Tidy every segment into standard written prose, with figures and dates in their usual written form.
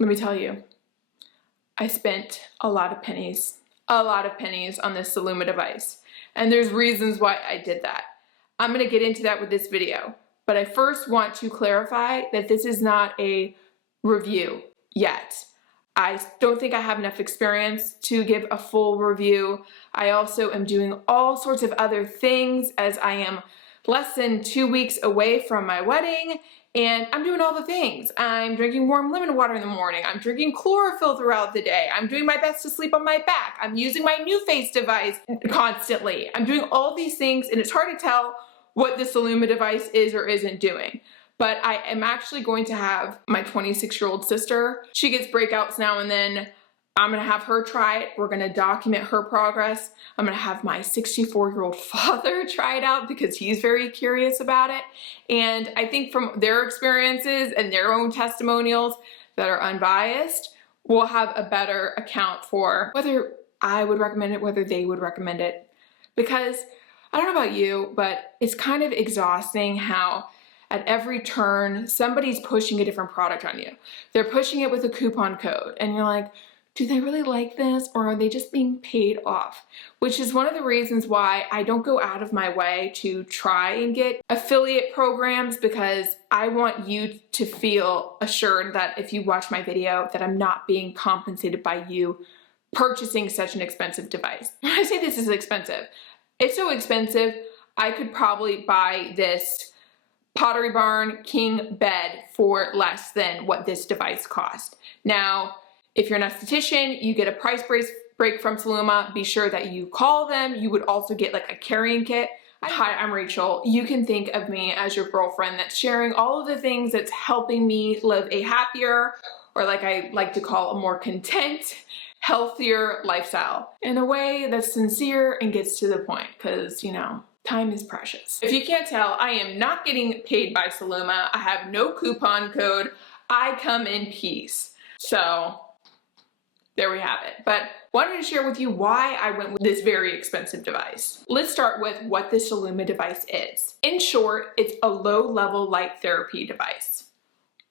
Let me tell you, I spent a lot of pennies on this Celluma device. And there's reasons why I did that. I'm gonna get into that with this video. But I first want to clarify that this is not a review yet. I don't think I have enough experience to give a full review. I also am doing all sorts of other things as I am less than 2 weeks away from my wedding, and I'm doing all the things. I'm drinking warm lemon water in the morning. I'm drinking chlorophyll throughout the day. I'm doing my best to sleep on my back. I'm using my new face device constantly. I'm doing all these things, and it's hard to tell what the Celluma device is or isn't doing. But I am actually going to have my 26-year-old sister. She gets breakouts now and then. I'm gonna have her try it. We're gonna document her progress. I'm gonna have my 64-year-old father try it out because he's very curious about it. And I think from their experiences and their own testimonials that are unbiased, we'll have a better account for whether I would recommend it, whether they would recommend it. Because I don't know about you, but it's kind of exhausting how at every turn, somebody's pushing a different product on you. They're pushing it with a coupon code, and you're like, do they really like this, or are they just being paid off? Which is one of the reasons why I don't go out of my way to try and get affiliate programs, because I want you to feel assured that if you watch my video, that I'm not being compensated by you purchasing such an expensive device. When I say this is expensive, it's so expensive, I could probably buy this Pottery Barn king bed for less than what this device cost. Now, if you're an esthetician, you get a price break from Celluma. Be sure that you call them. You would also get like a carrying kit. Hi, I'm Rachel. You can think of me as your girlfriend that's sharing all of the things that's helping me live a happier, or like I like to call, a more content, healthier lifestyle in a way that's sincere and gets to the point, because, you know, time is precious. If you can't tell, I am not getting paid by Celluma. I have no coupon code. I come in peace. So there we have it. But wanted to share with you why I went with this very expensive device. Let's start with what the Celluma device is. In short, it's a low-level light therapy device.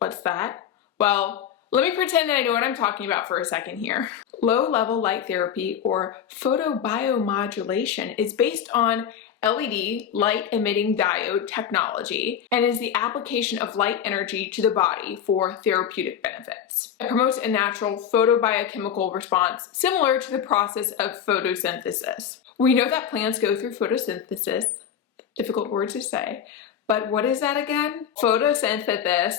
What's that? Well, let me pretend that I know what I'm talking about for a second here. Low-level light therapy, or photobiomodulation, is based on LED, light-emitting diode technology, and is the application of light energy to the body for therapeutic benefits. It promotes a natural photobiochemical response similar to the process of photosynthesis. We know that plants go through photosynthesis, difficult word to say, but what is that again? Photosynthesis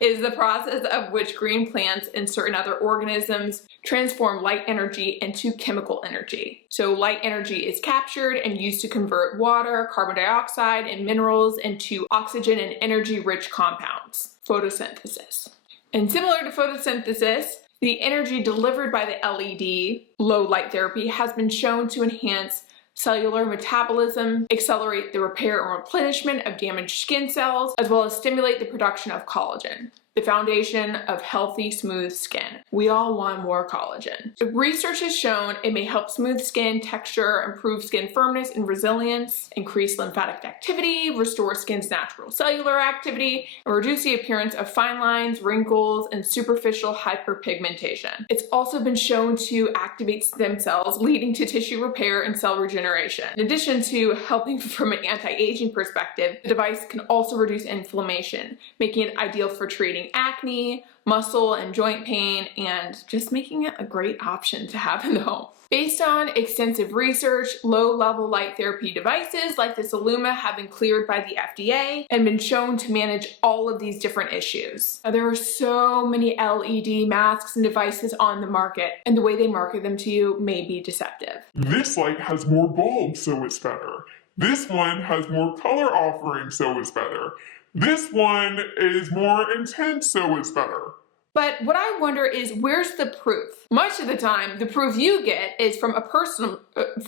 is the process of which green plants and certain other organisms transform light energy into chemical energy. So light energy is captured and used to convert water, carbon dioxide, and minerals into oxygen and energy-rich compounds. Photosynthesis. And similar to photosynthesis, the energy delivered by the LED, low light therapy, has been shown to enhance cellular metabolism, accelerate the repair and replenishment of damaged skin cells, as well as stimulate the production of collagen, the foundation of healthy, smooth skin. We all want more collagen. The research has shown it may help smooth skin texture, improve skin firmness and resilience, increase lymphatic activity, restore skin's natural cellular activity, and reduce the appearance of fine lines, wrinkles, and superficial hyperpigmentation. It's also been shown to activate stem cells, leading to tissue repair and cell regeneration. In addition to helping from an anti-aging perspective, the device can also reduce inflammation, making it ideal for treating acne, muscle and joint pain, and just making it a great option to have in the home. Based on extensive research, low-level light therapy devices like the Celluma have been cleared by the FDA and been shown to manage all of these different issues. Now, there are so many LED masks and devices on the market, and the way they market them to you may be deceptive. This light has more bulbs, so it's better. This one has more color offering, so it's better. This one is more intense, so it's better. But what I wonder is, where's the proof? Much of the time, the proof you get is from a person.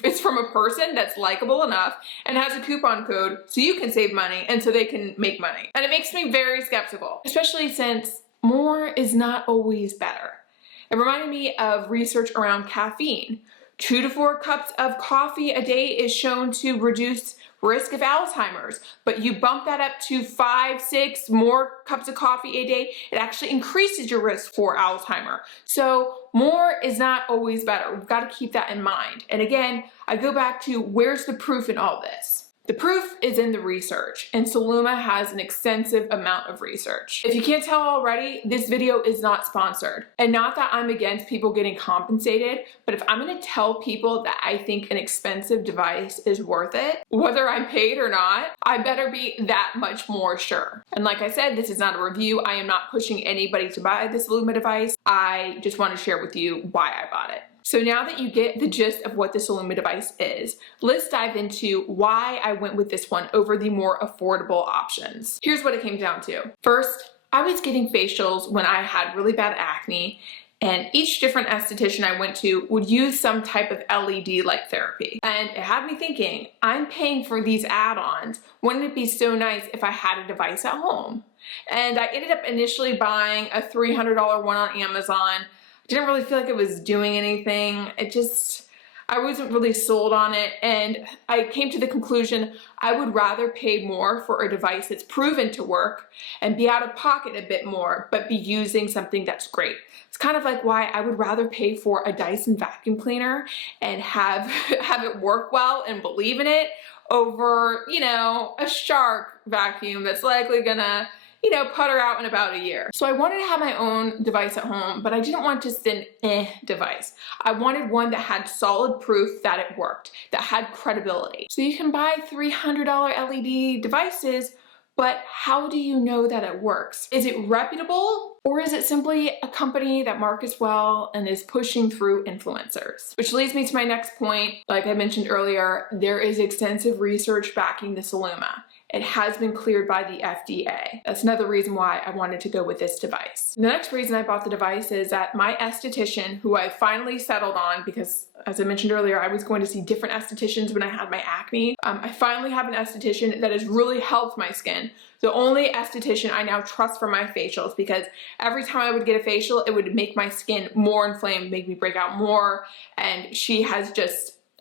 It's from a person that's likable enough and has a coupon code, so you can save money and so they can make money. And it makes me very skeptical, especially since more is not always better. It reminded me of research around caffeine. 2 to 4 cups of coffee a day is shown to reduce risk of Alzheimer's, but you bump that up to 5, 6 more cups of coffee a day, it actually increases your risk for Alzheimer. So more is not always better. We've got to keep that in mind. And again, I go back to where's the proof in all this? The proof is in the research, and Celluma has an extensive amount of research. If you can't tell already, this video is not sponsored. And not that I'm against people getting compensated, but if I'm gonna tell people that I think an expensive device is worth it, whether I'm paid or not, I better be that much more sure. And like I said, this is not a review. I am not pushing anybody to buy this Celluma device. I just want to share with you why I bought it. So now that you get the gist of what the Celluma device is, let's dive into why I went with this one over the more affordable options. Here's what it came down to. First, I was getting facials when I had really bad acne, and each different esthetician I went to would use some type of LED light therapy. And it had me thinking, I'm paying for these add-ons. Wouldn't it be so nice if I had a device at home? And I ended up initially buying a $300 one on Amazon. Didn't really feel like it was doing anything. I wasn't really sold on it, and I came to the conclusion I would rather pay more for a device that's proven to work and be out of pocket a bit more, but be using something that's great. It's kind of like why I would rather pay for a Dyson vacuum cleaner and have it work well and believe in it over, you know, a Shark vacuum that's likely gonna, you know, putter out in about a year. So I wanted to have my own device at home, but I didn't want just an device. I wanted one that had solid proof that it worked, that had credibility. So you can buy $300 LED devices, but how do you know that it works? Is it reputable, or is it simply a company that markets well and is pushing through influencers? Which leads me to my next point. Like I mentioned earlier, there is extensive research backing the Celluma. It has been cleared by the FDA. That's another reason why I wanted to go with this device. The next reason I bought the device is that my esthetician, who I finally settled on because, as I mentioned earlier, I was going to see different estheticians when I had my acne. I finally have an esthetician that has really helped my skin. The only esthetician I now trust for my facials, because every time I would get a facial, it would make my skin more inflamed, make me break out more, and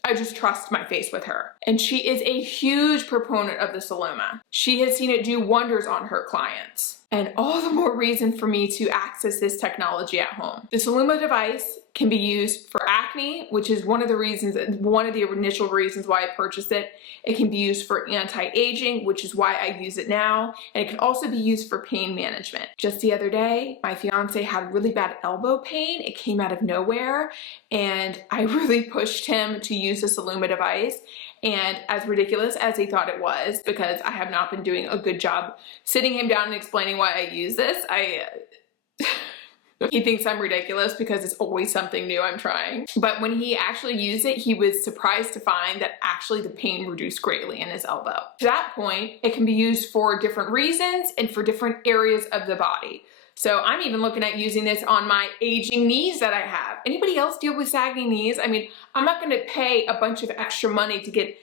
I just trust my face with her. And she is a huge proponent of the Celluma. She has seen it do wonders on her clients. And all the more reason for me to access this technology at home. The Celluma device can be used for acne, which is one of the initial reasons why I purchased it. It can be used for anti-aging, which is why I use it now. And it can also be used for pain management. Just the other day, my fiance had really bad elbow pain. It came out of nowhere, and I really pushed him to use the Celluma device. And as ridiculous as he thought it was, because I have not been doing a good job sitting him down and explaining why I use this, he thinks I'm ridiculous because it's always something new I'm trying. But when he actually used it, he was surprised to find that actually the pain reduced greatly in his elbow. To that point, it can be used for different reasons and for different areas of the body. So I'm even looking at using this on my aging knees that I have. Anybody else deal with sagging knees? I mean, I'm not gonna pay a bunch of extra money to get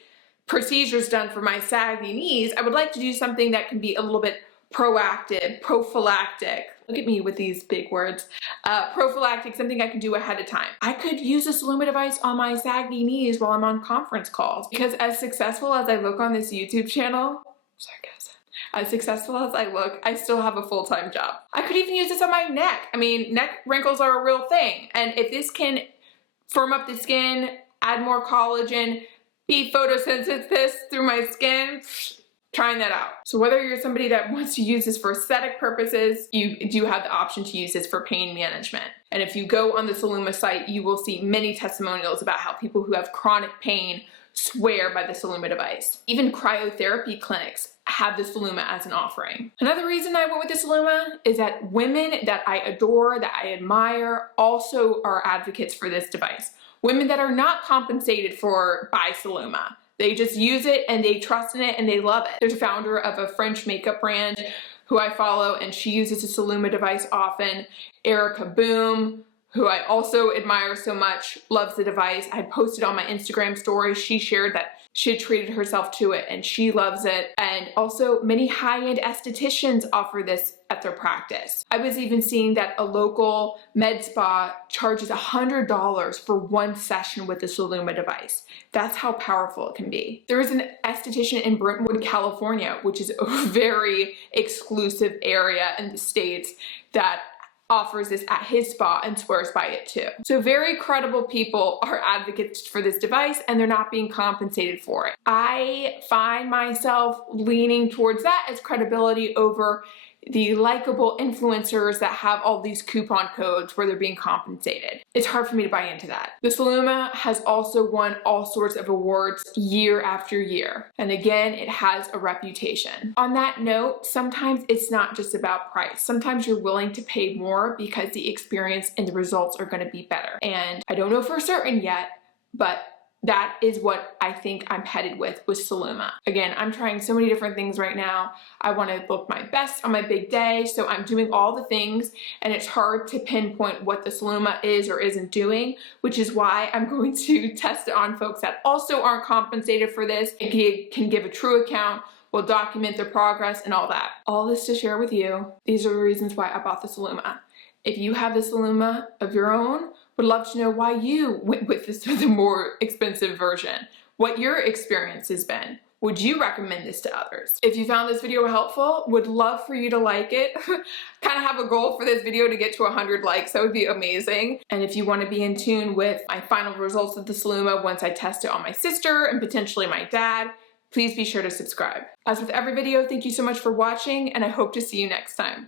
procedures done for my saggy knees. I would like to do something that can be a little bit proactive, prophylactic. Look at me with these big words. Prophylactic, something I can do ahead of time. I could use a Celluma device on my saggy knees while I'm on conference calls, because as successful as I look on this YouTube channel, as successful as I look, I still have a full-time job. I could even use this on my neck. I mean, neck wrinkles are a real thing. And if this can firm up the skin, add more collagen, be photosynthesis through my skin, trying that out. So whether you're somebody that wants to use this for aesthetic purposes, you do have the option to use this for pain management. And if you go on the Celluma site, you will see many testimonials about how people who have chronic pain swear by the Celluma device. Even cryotherapy clinics have the Celluma as an offering. Another reason I went with the Celluma is that women that I adore, that I admire, also are advocates for this device. Women that are not compensated by Celluma. They just use it and they trust in it and they love it. There's a founder of a French makeup brand who I follow, and she uses a Celluma device often. Erika Boom, who I also admire so much, loves the device. I had posted on my Instagram story. She shared that She had treated herself to it and she loves it. And also many high-end estheticians offer this at their practice. I was even seeing that a local med spa charges $100 for one session with the Celluma device. That's how powerful it can be. There is an esthetician in Brentwood, California, which is a very exclusive area in the States, that offers this at his spa and swears by it too. So very credible people are advocates for this device and they're not being compensated for it. I find myself leaning towards that as credibility over the likable influencers that have all these coupon codes where they're being compensated. It's hard for me to buy into that. The Celluma has also won all sorts of awards year after year. And again, it has a reputation. On that note, sometimes it's not just about price. Sometimes you're willing to pay more because the experience and the results are going to be better. And I don't know for certain yet, but that is what I think I'm headed with Celluma. Again, I'm trying so many different things right now. I want to look my best on my big day, so I'm doing all the things, and it's hard to pinpoint what the Celluma is or isn't doing, which is why I'm going to test it on folks that also aren't compensated for this and can give a true account, will document their progress and all that. All this to share with you. These are the reasons why I bought the Celluma. If you have the Celluma of your own, would love to know why you went with the more expensive version, what your experience has been. Would you recommend this to others? If you found this video helpful, would love for you to like it. Kind of have a goal for this video to get to 100 likes. That would be amazing. And if you want to be in tune with my final results of the Celluma once I test it on my sister and potentially my dad, please be sure to subscribe. As with every video, thank you so much for watching, and I hope to see you next time.